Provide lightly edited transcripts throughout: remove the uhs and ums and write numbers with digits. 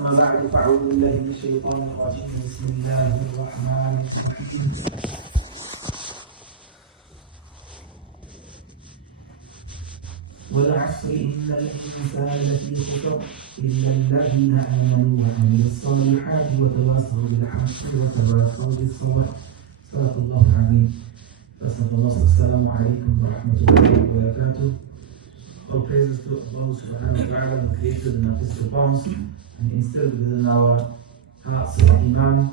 أما بعد فأعوذ بالله من الشيطان الرجيم بسم الله الرحمن الرحيم والعصر إن الإنسان لفي خسر إلا الذين آمنوا وعملوا الصالحات وتواصوا بالحق وتواصوا بالصبر صدق الله العظيم. Assalamu alaikum wa rahmatullahi wa barakatuh. All praises to Allah subhanahu wa ta'ala, who created and assisted bonds and instilled within our hearts of Iman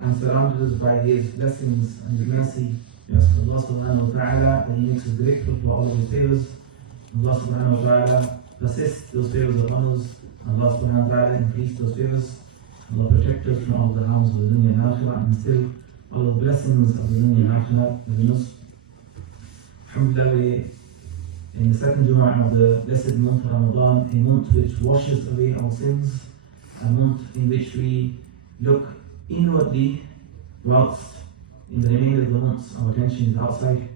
and surrounded us by His blessings and His mercy. We ask Allah subhanahu wa ta'ala that He makes us grateful for all of His favors. Allah subhanahu wa ta'ala persist those favors upon us. Allah subhanahu wa ta'ala increase those favors. Allah protect us from all the harms of the dunya and akhirah and instill all the blessings of the dunya and akhirah within us. Alhamdulillah, we in the second Jumu'ah of the blessed month of Ramadan, a month which washes away our sins, a month in which we look inwardly, whilst in the remainder of the months our attention is outside.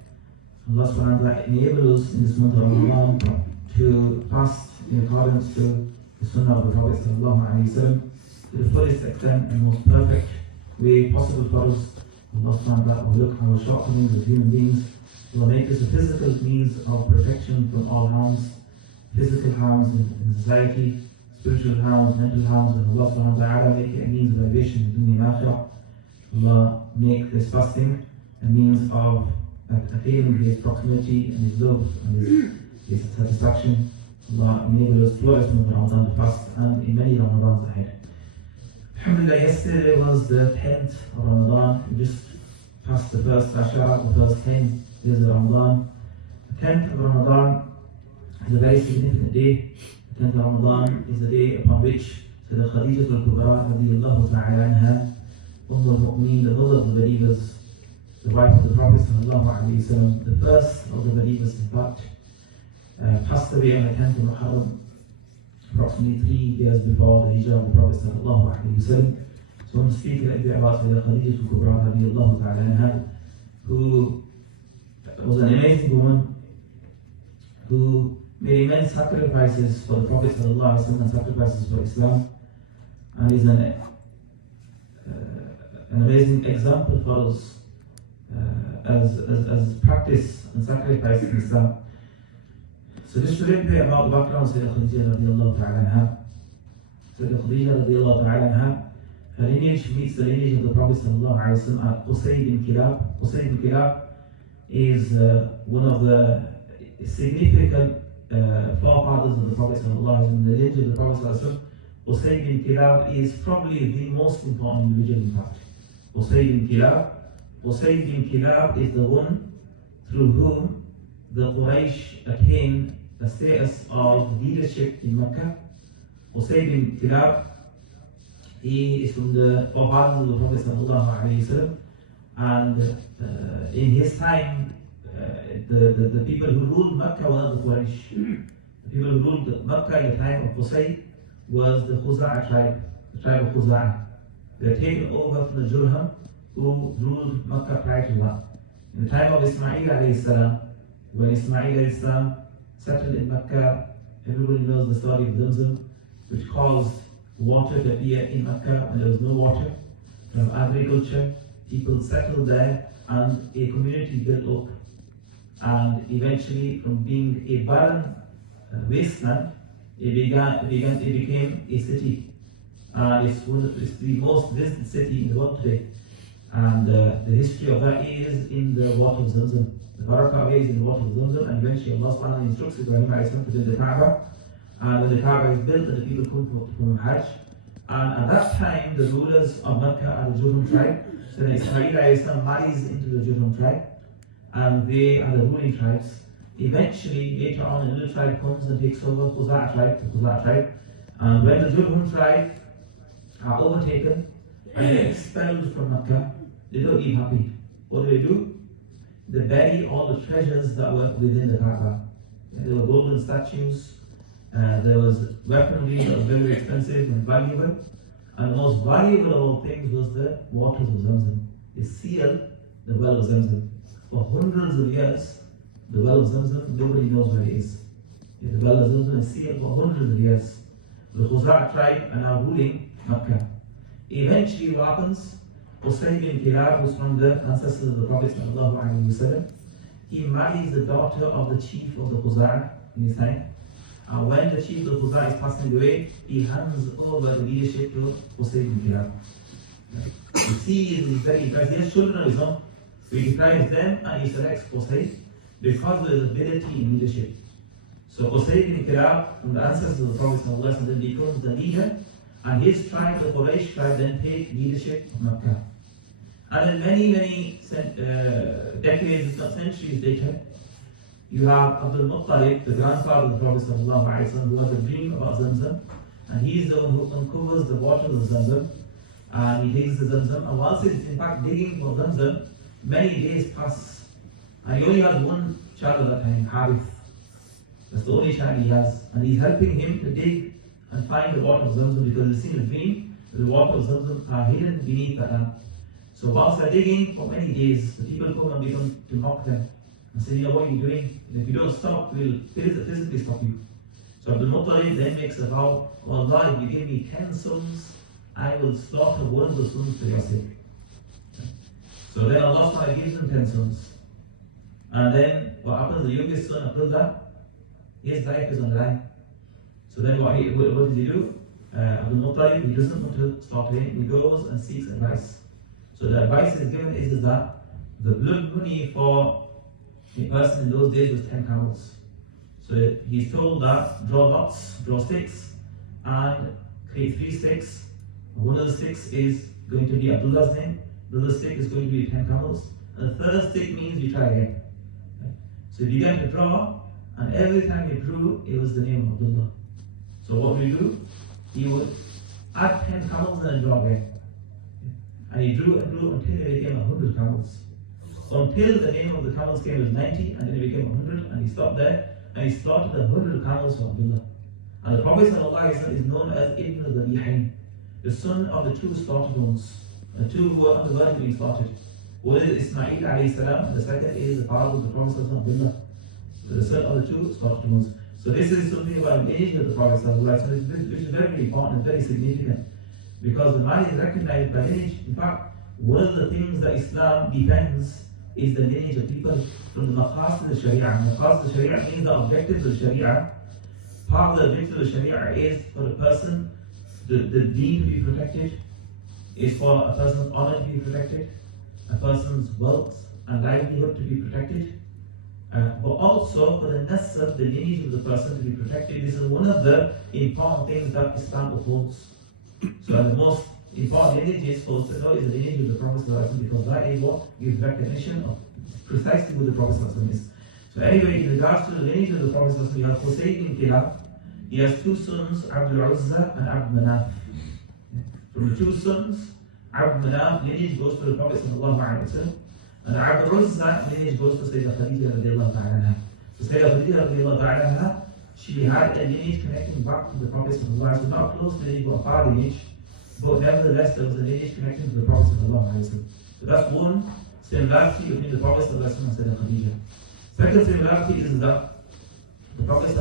Allah subhanahu wa ta'ala enables us in this month of Ramadan to fast in accordance to the Sunnah of the Prophet sallallahu alaihi wasallam to the fullest extent and most perfect way possible for us. Allah subhanahu wa ta'ala overlook our shortcomings as human beings. Will make us a physical means of protection from all harms, physical harms in society, spiritual harms, mental harms, and Allah subhanahu wa ta'ala make it a means of elevation in dunya and akhirah. Allah make this fasting a means of attaining His proximity and His love and His satisfaction. Allah enable us throughout this month of Ramadan to fast and in many Ramadans ahead. Alhamdulillah, yesterday was the 10th of Ramadan. We just passed the first Ashara, the first 10 days of Ramadan. The 10th of Ramadan is a very significant day. The 10th of Ramadan is the day upon which Sayyidah Khadija al-Kubra radiyallahu ta'ala anha, al-Mu'mineen, the mother of the believers, the wife of the Prophet sallallahu alayhi wa sallam, the first of the believers in fact, passed away on the 10th of Muharram, approximately 3 years before the hijrah of the Prophet sallallahu alayhi wa sallam. So I want to speak a little bit about Sayyidah Khadija al-Kubra radiyallahu ta'ala anha, who was an amazing woman who made immense sacrifices for the Prophet ﷺ and sacrifices for Islam, and is an amazing example for us as practice and sacrifice in Islam. So just a little bit about the background of Sayyidah Khadija radiallahu ta'ala anha. Sayyidah Khadija radiallahu ta'ala anha, her lineage meets the lineage of the Prophet ﷺ at Qusay bin Kilab. Qusay bin Kilab is one of the significant forefathers of the Prophet ﷺ, the lineage of the Prophet ﷺ. Qusay bin Kilab is probably the most important individual in fact. Qusay bin Kilab is the one through whom the Quraysh attained the status of leadership in Mecca. Qusay bin Kilab, he is from the forefathers of the Prophet ﷺ. And in his time, the people who ruled Mecca were the Quraysh. The people who ruled Mecca in the time of Qusay was the Khuza'a tribe, the tribe of Khuza'a. They were taken over from the Jurham, who ruled Mecca prior to that. In the time of Ismail alayhi salam, when Ismail alayhi salam settled in Mecca, everybody knows the story of Zamzam, which caused water to appear in Mecca when there was no water. From agriculture, people settled there and a community built up, and eventually from being a barren wasteland, it became a city, and it's the most visited city in the world today. And the history of that is in the water of Zamzam. The barakah is in the water of Zamzam, and eventually Allah subhanahu wa ta'ala instructs Ibrahim alayhi salam to build the Kaaba, and when the Kaaba is built and the people come from Hajj, and at that time the rulers of Mecca are the Jurham tribe. So then Ismail alayhi salam marries into the Jurham tribe, and they are the ruling tribes. Eventually, later on, another tribe comes and takes over Khuza'a tribe, the Khuza'a tribe. And when the Jurham tribe are overtaken and they're expelled from Mecca, they don't leave happy. What do? They bury all the treasures that were within the Kaaba. There were golden statues, there was weaponry that was very, very expensive and valuable. And the most valuable of all things was the waters of Zamzam. They sealed the well of Zamzam. For hundreds of years, the well of Zamzam, nobody knows where it is. The well of Zamzam is sealed for hundreds of years. the Khuzaa tribe are now ruling Makkah. Eventually what happens, Qusay bin Kilab, who's from the ancestors of the Prophet ﷺ, he marries the daughter of the chief of the Khuzaa in his time. And when the chief of the Khuzaa is passing away, he hands over the leadership to Qusay bin Kilab. You see, he is very impressed. He has children of his own. So he deprives them and he selects Qusay because of his ability in leadership. So Qusay bin Kilab, from the ancestors of the Prophet ﷺ, becomes the leader, and his tribe, the Quraysh tribe, then take leadership of Makkah. And then many decades, if not centuries later, you have Abdul, the grandfather of the Prophet ﷺ, who has a dream about Zamzam, and he is the one who uncovers the waters of Zamzam, and he digs the Zamzam, and whilst he's in fact digging for Zamzam, many days pass, and he only has one child at that time, Hafeez. That's the only child he has, and he's helping him to dig and find the water of Zamzam, because he's seen a dream that the water of Zamzam are hidden beneath the land. So whilst they're digging for many days, the people come and begin to mock them and say, what are you doing? And if you don't stop, we'll physically stop you. So Abdul then makes a vow, Allah, if you give me 10 sons, I will slaughter one of the sons for your sake. So then Allah gives them 10 sons. And then what happens, the youngest son, Abdullah, his life is on the line. So then what does he do? Abdul he doesn't want to slaughter him, he goes and seeks advice. So the advice is given is that the blood money for a person in those days was 10 camels. So he's told that draw lots, draw sticks, and create 3 sticks. One of the sticks is going to be Abdullah's name, the other stick is going to be 10 camels, and the third stick means you try again. Okay? So he began to draw, and every time he drew, it was the name of Abdullah. So what would he do? He would add 10 camels and then draw again. And he drew and drew until it became 100 camels. Until the name of the camels came was 90, and then it became 100, and he stopped there, and he slaughtered 100 camels for Abdullah. And the Prophet ﷺ is known as Ibn al-Dhabihain, the son of the 2 slaughtered ones, the 2 who were on the verge of being slaughtered. One is Ismail alayhi salam, and the second is the father of the Prophet Abdullah, the son of the 2 slaughtered ones. So this is something about the age of the Prophet ﷺ, which is very important and very significant. Because the man is recognized by lineage. In fact, one of the things that Islam defends is the lineage of people from the maqasid of Sharia. Maqasid of Sharia means the objectives of Sharia. Part of the objective of Sharia is for a person, the deen to be protected, is for a person's honor to be protected, a person's wealth and livelihood to be protected, but also for the nasab, the lineage of the person to be protected. This is one of the important things that Islam upholds. So the most important lineage for us to know is the lineage of the Prophet because that is what gives recognition of precisely who the Prophet is. So anyway, in regards to the lineage of the Prophet, we have Qusay bin Kilab. He has 2 sons, Abdul Uzza and Abdul Manaf. From the 2 sons, Abdul Manaf lineage goes to the Prophet and Abdul Uzza lineage goes to Sayyidah Khadija radiallahu ta'ala. So Sayyidah Khadija radiallahu ta'ala, she had a lineage connecting back to the Prophet, so not close lineage but a far lineage, but nevertheless there was a lineage connecting to the Prophet. So that's one similarity between the Prophet and Sayyidah Khadija. Second similarity is that the Prophet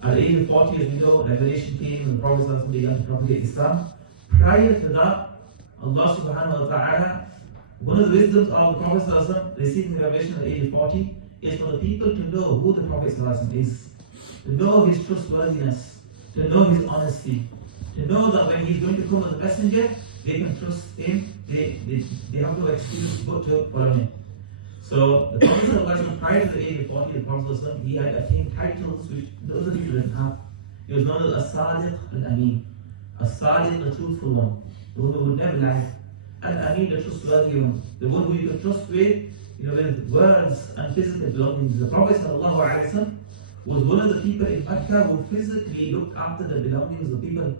at the age of 40, as we know, revelation came and the Prophet began to propagate Islam. Prior to that, Allah subhanahu wa ta'ala, one of the wisdoms of the Prophet receiving the revelation at the age of 40 is for the people to know who the Prophet is, to know his trustworthiness, to know his honesty, to know that when he's going to come as a messenger, they can trust him, they have no excuse but to follow him. So the Prophet prior to the age of 40, the Prophet he had attained titles which the other people didn't have. He was known as As-Sadiq al-Amin, As-Sadiq, the truthful one, the one who would never lie, and Amin, the trustworthy one, the one who you could trust with, with words and physical belongings. The Prophet ﷺ was one of the people in Mecca who physically looked after the belongings of people.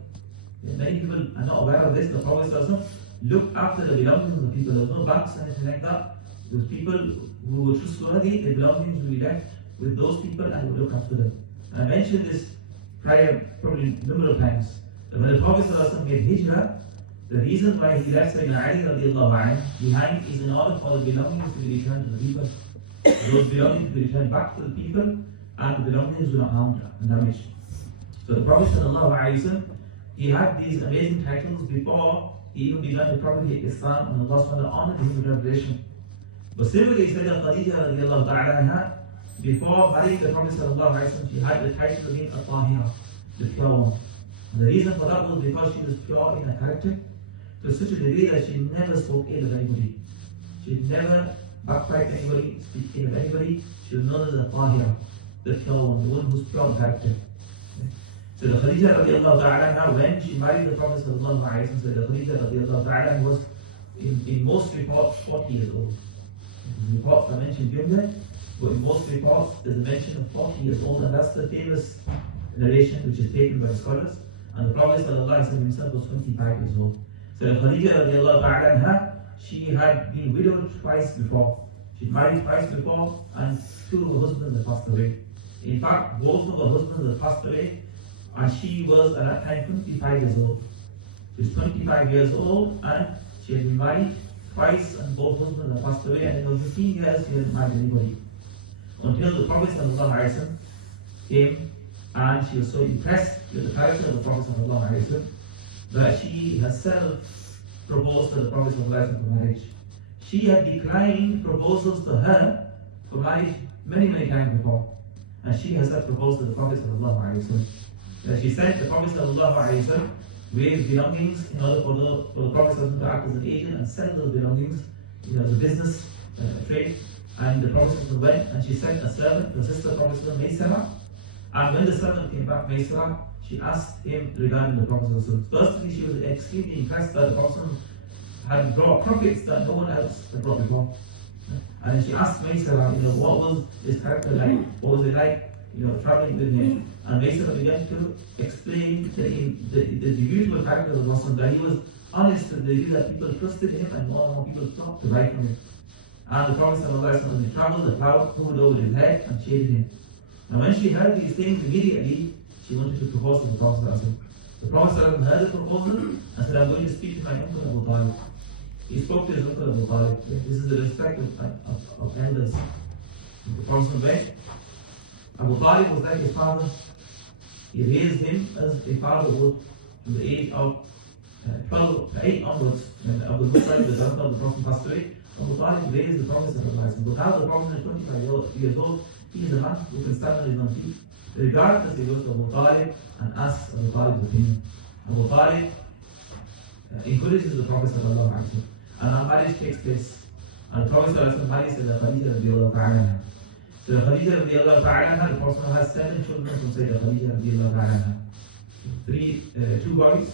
Many people are not aware of this. The Prophet ﷺ looked after the belongings of people. There was no banks or anything like that. There was people who were trustworthy, the belongings would be left with those people and would look after them. And I mentioned this prior, probably a number of times, that when the Prophet ﷺ made hijrah, the reason why he left Sayyidina Ali radiallahu anhu behind is in order for the belongings to be returned to the people. Those belongings to be returned back to the people, and the belongings were not harmed and damaged. So the Prophet ﷺ, he had these amazing titles before he even began to propagate Islam, and Allah SWT honored him with revelation. But similarly, Sayyidah Khadija radiallahu ta'ala anha, before marrying the Prophet ﷺ, she had the title of being a tahira, the pure one. And the reason for that was because she was pure in her character, to such a degree that she never spoke ill of anybody. She never backbite anybody, speak ill of anybody. She was known as a tahira, the pure one, the one who's pure in character. So the Khadija radiallahu ta'ala anha, when she married the Prophet sallallahu alayhi wa sallam, so the Khadija radiallahu ta'ala anha was in most reports 40 years old. The reports are mentioned younger, but in most reports there's a mention of 40 years old, and that's the famous narration which is taken by the scholars. And the Prophet sallallahu alayhi wa sallam himself was 25 years old. So the Khadija radiallahu ta'ala anha, she had been widowed twice before. She married twice before, and two of her husbands had passed away. In fact, both of her husbands had passed away, and she was at that time 25 years old. She was 25 years old, and she had been married twice, and both husbands had passed away, and it was 15 years she hadn't married anybody. Until the Prophet ﷺ came, and she was so impressed with the character of the Prophet ﷺ that she herself proposed to the Prophet ﷺ for marriage. She had declined proposals to her for marriage many times before, and she herself proposed to the Prophet ﷺ. She sent the Prophet ﷺ with belongings in order for the Prophet ﷺ to act as an agent and sell those belongings, as a business trade. And the Prophet ﷺ went, and she sent a servant, the sister of the Prophet Maysara. And when the servant came back, Maysara, she asked him regarding the Prophet ﷺ. Firstly, she was extremely impressed that the Prophet had brought profits that no one else had brought before. And then she asked Maysara, what was his character like? What was it like, traveling with him? And Maysara began to explain the beautiful character of the Prophet, that he was honest to the degree that people trusted him, and more people flocked to buy from him. And the Prophet ﷺ, when he traveled, the cloud moved over his head and shaded him. And when she heard these things, immediately she wanted to propose to the Prophet ﷺ. The Prophet ﷺ heard the proposal and said, I'm going to speak to my uncle Abu Talib. He spoke to his uncle Abu Talib. This is the respect of elders. The Prophet went. Abu Talib was like his father. He raised him as a father would from the age of 12 to 8 onwards. When Abdul, the uncle of the Prophet, passed away, Abu Talib raised the Prophet. But now the Prophet is 25 years old. He is a man who can stand on his own feet. Regardless, he goes to Abu Talib and asks Abu Talib's opinion. Abu Talib encourages the Prophet and our marriage takes place. And the Prophet marries Khadija radiallahu ta'ala. So the Khadija radiallahu ta'ala, the Prophet has 7 children from Sayyidah Khadija radiallahu ta'ala. 2 boys.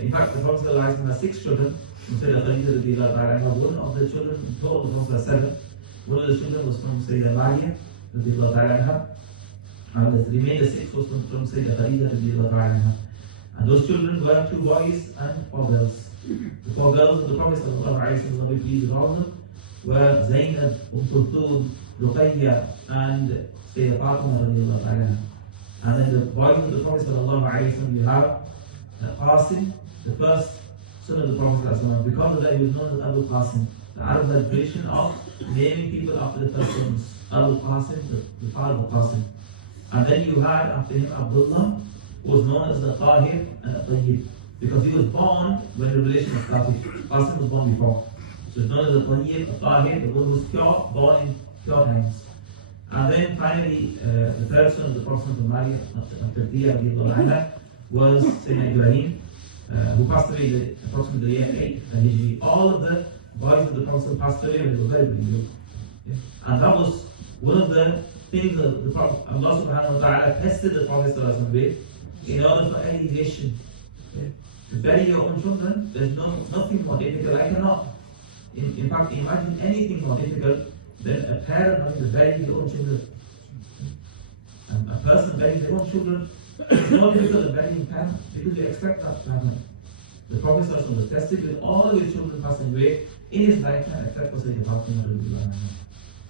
In fact, the Prophet has 6 children from Sayyidah Khadija radiallahu ta'ala. One of the children, in total the Prophet has 7. One of the children was from Sayyidah Maria radiallahu ta'ala. And the remainder 6 was from Sayyidah Khadija radiallahu ta'ala. And those children were 2 boys and 4 girls. The 4 girls of the Prophet sallallahu be pleased with all of them were Zainab, Kulthum, Ruqayya, and Sayyidah Fatima radiallahu ta'ala. And then the boys of the Prophet sallallahu you have Qasim, the first son of the Prophet sallallahu. Because of that, he was known as Abu Qasim. The Arab had tradition of naming people after the first sons. Abu Qasim, the father of Qasim. And then you had after him Abdullah, who was known as the Tahir and the Tayyib, because he was born when revelation was started. Qasim was born before. So it's known as the Tayyib, the Tahir, the one who was pure, born in pure times. And then finally, the third son of the Prophet of Maria, after Khadija, was Sayyidina Ibrahim, who passed away approximately the year 8 Hijri. All of the boys of the Prophet passed away when they were very young. And that was one of the things that the Prophet, Allah subhanahu wa ta'ala tested the Prophet with in order for elevation. To bury your own children, there's nothing more difficult. I cannot, in fact, imagine anything more difficult than a parent having to bury their own children. And a person burying their own children, it's more difficult than burying parents, because you expect that to happen. The Prophet was tested with all of his children passing away in his lifetime, except for Sayyidah Fatima radiallahu anha.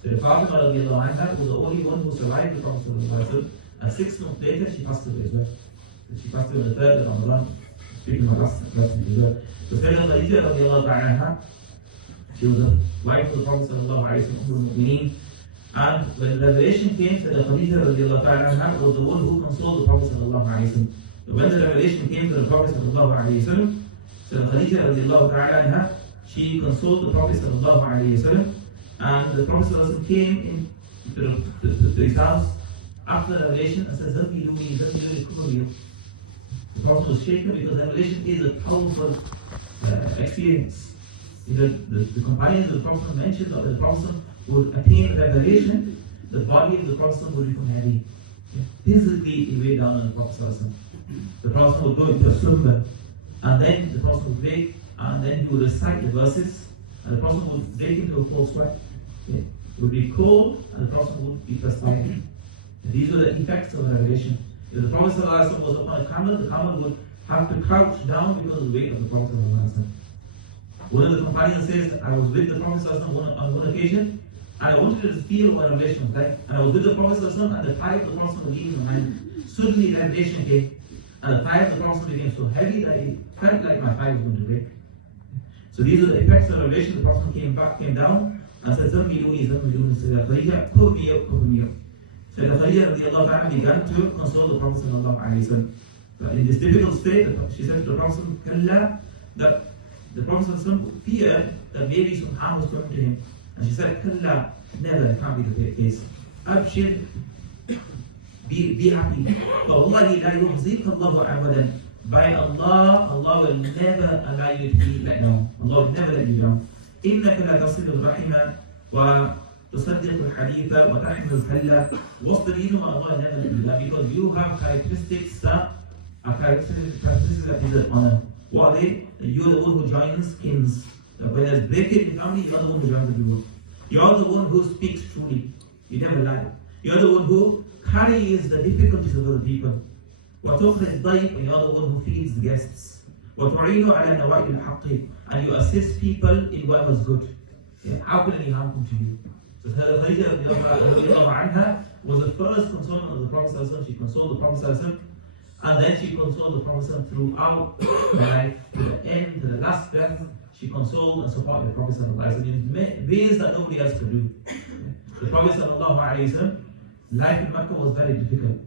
So the Fatima radiallahu anha was the only one who survived the Prophet, and 6 months later she passed away as well. So she passed away on the 3rd of Ramadan. Speaking of last as well. So Sayyidah Khadija radiallahu anha, she was the wife of the Prophet sallallahu alayhi wa sallam, And when the revelation came to the Khadija radiallahu ta'ala was the one who consoled the Prophet sallallahu alayhi wa sallam. When the revelation came to the Prophet sallallahu alayhi wa sallam, so the Khadija radiallahu ta'ala she consoled the Prophet sallallahu alayhi wa sallam, and the Prophet sallallahu alayhi wa sallam came to his house after the revelation and said, Zammi lumi, kumari. The Prophet was shaken because the revelation is a powerful experience. The companions of the Prophet mentioned that the Prophet would attain revelation, the body of the Prophet would become heavy. Physically, it weighed down on the Prophet. The Prophet would go into a slumber, and then the Prophet would wake, and then he would recite the verses, and the Prophet would break into a cold sweat. It would be cold, and the Prophet would be perspiring. These were the effects of revelation. If the Prophet was upon a camel, the camel would have to crouch down because of the weight of the Prophet. One of the companions says, I was with the Prophet on one occasion, and I wanted to feel what revelation was like. And I was with the Prophet and the thigh of the Prophet was leaving my hand. Suddenly revelation came, and the thigh of the Prophet became so heavy that it felt like my thigh was going to break. So these are the effects of revelation. The Prophet came down and said, Zammi luni, Sayyidah Khadija, cover me up, cover me up. So the Khadija radiallahu ta'ala began to console the Prophet sallallahu alayhi wa sallam. But in this difficult state, she said to the Prophet, Kalla, that the Prophet feared that maybe some harm was coming to him. And she said, Kalla, never, it can't be the case. Abshir, be happy. فَوَاللَّهِ لَا يُحْزِيكَ اللَّهُ أَبَدًا. By Allah, Allah will never allow you to be let down. Allah will never let you down. إِنَّكَ لَا تَصِلُ الرَّحِمَ وَتُصَدِّقُ الْحَدِيثَ وَتَحْمِلُ الْكَلَّ. What's the reason why Allah never let you down? Because you have characteristics that are characteristics that deserve honor. What are they? You're the one who joins kings. When there's breakage in the family, you're the one who joins the people. You're the one who speaks truly. You never lie. You're the one who carries the difficulties of other people. وَتُخْرِجْ ضَيْفٍ, and you're the one who feeds the guests. وَتُعِينُ عَلَى نَوَائِلِ الْحَقِّ, and you assist people in whatever's good. How can any harm come to you? So Khadija radiallahu anha was the first consoler of the Prophet. She consoled the Prophet, and then she consoled the Prophet throughout her life, to the end, to the last breath. She consoled and supported the Prophet in ways that nobody else could do. The Prophet life in Mecca was very difficult.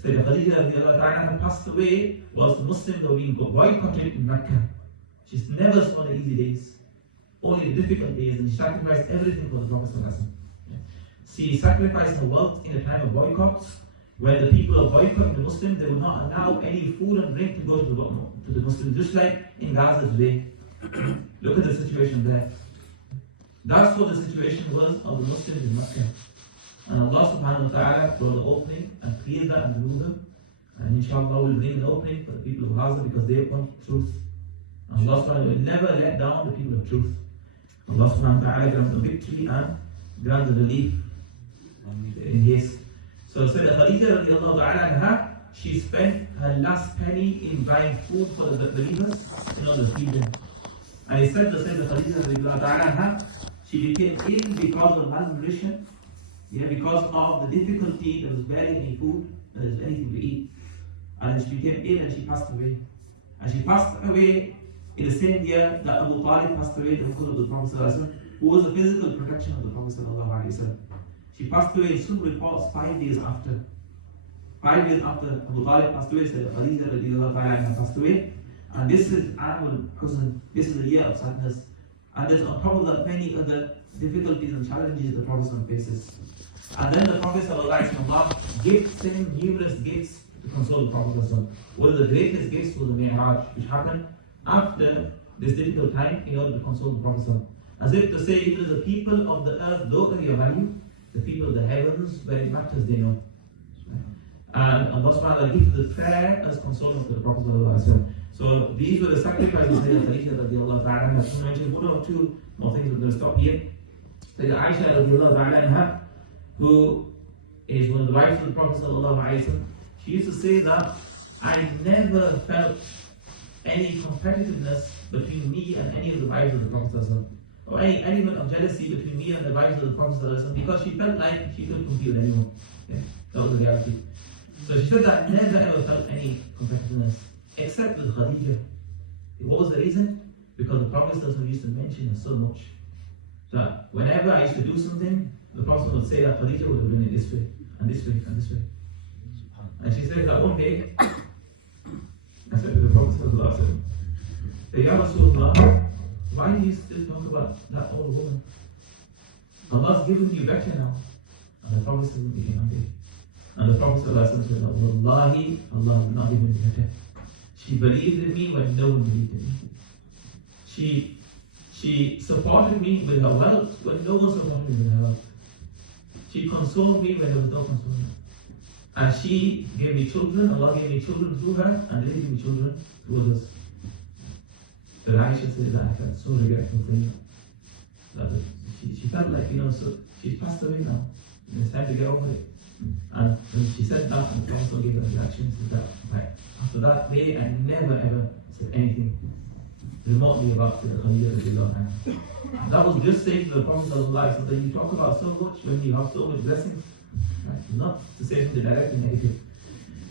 So the Khadija passed away whilst the Muslims were being boycotted in Mecca. She's never saw the easy days, only the difficult days, and she sacrificed everything for the Prophet. She sacrificed her wealth in a time of boycotts. When the people are boycotting the Muslims, they will not allow any food and drink to go to the Muslims, just like in Gaza today. Look at the situation there. That's what the situation was of the Muslims in Mecca. And Allah subhanahu wa ta'ala brought the opening and cleared that and removed them. And inshallah will bring the opening for the people of Gaza because they want truth. And Allah subhanahu wa ta'ala will never let down the people of truth. Allah subhanahu wa ta'ala grant the victory and grant the relief in his. So Sayyidah Khadija radiallahu ta'ala, she spent her last penny in buying food for the believers in order to feed them. And he said to Sayyidah Khadija radiallahu ta'ala, she became ill because of malnutrition, because of the difficulty that was bearing any food, that is anything to eat. And she became ill and she passed away. And she passed away in the same year that Abu Talib passed away, the uncle of the Prophet, who was the physical protection of the Prophet. She passed away in some reports 5 years after. 5 years after Abu Talib passed away, said Khadija radiallahu ta'ala passed away. And this is annual huzn, this is a year of sadness. And there's on top of that many other difficulties and challenges the Prophet faces. And then the Prophet gave him numerous gifts to console the Prophet. One of the greatest gifts was the Mi'raj, which happened after this difficult time in order to console the Prophet. As if to say, even the people of the earth don't know your value, the people of the heavens, when it matters, they know. And Allah subhanahu wa ta'ala gives the prayer as consoling to the Prophet. So these were the sacrifices of Khadija radiallahu ta'ala. I'm going to mention one or two more things. I'm going to stop here. Sayyidah Aisha radiallahu ta'ala, who is one of the wives of the Prophet sallallahu alayhi wa sallam, she used to say that I never felt any competitiveness between me and any of the wives of the Prophet sallallahu alayhi wa sallam, or any element of jealousy between me and the wives of the Prophet sallallahu alayhi wa sallam, because she felt like she couldn't compete with anyone. That was the reality. So she said that I never ever felt any competitiveness, except with Khadija. What was the reason? Because the Prophet used to mention her so much that whenever I used to do something, the Prophet would say that Khadija would have been in this way, and this way, and this way. And she said that one day, I said to the Prophet, Ya Rasulullah, why do you still talk about that old woman? Allah's given you better now. And the Prophet became angry. And the Prophet said, Wallahi, Allah will not even better. She believed in me when no one believed in me. She supported me with her wealth when no one supported me with her wealth. She consoled me when there was no consoling. And she gave me children, Allah gave me children through her, and they gave me children through others. So Aisha says that I felt so regretful for you. That she felt like, so she's passed away now. And it's time to get over it. And when she said that, and the Prophet gave her a reaction, she said that after that day, I never ever said anything remotely about Khadija. That was just saying to the Prophet so that you talk about so much when you have so much blessings, right? Not to say something directly negative.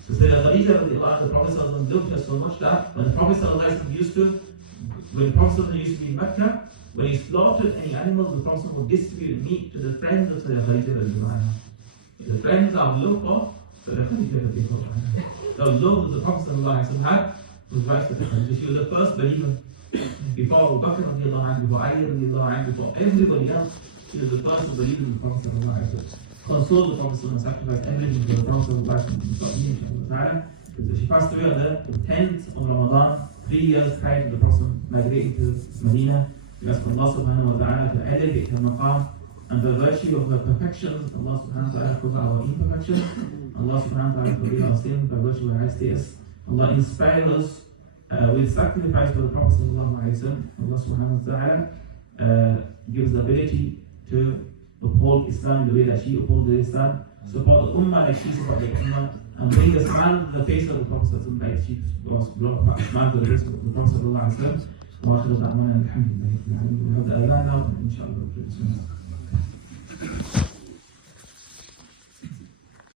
So Sayyidah Khadija, the Prophet loved her so much that when the Prophet used to be in Mecca, when he slaughtered any animals, the Prophet would distribute meat to the friends of Sayyidah Khadija. The friends are love for Sayyidah Khadija. The love of the Prophet had was vice versa. She was the first believer. Before Abu Bakr, before Ali, before everybody else, she was the first to believe in the Prophet. Console the Prophet and sacrifice everything to the Prophet. So she passed away on the 10th of Ramadan, 3 years prior to the Prophet migrating to Medina. We ask Allah subhanahu wa ta'ala to elevate her maqam, and by virtue of her perfections, Allah subhanahu wa ta'ala cover our imperfections. Allah subhanahu wa ta'ala forgive our sins by virtue of her high status. Allah inspire us with sacrifice for the Prophet sallallahu alayhi wa sallam. Allah subhanahu wa ta'ala gives the ability to uphold Islam the way that she upholded Islam, support the Ummah like she supported the Ummah, and bring a smile to the face of the Prophet like she brought a smile to the face of the Prophet sallallahu alayhi wa sallam. We have the adhan now, and inshallah,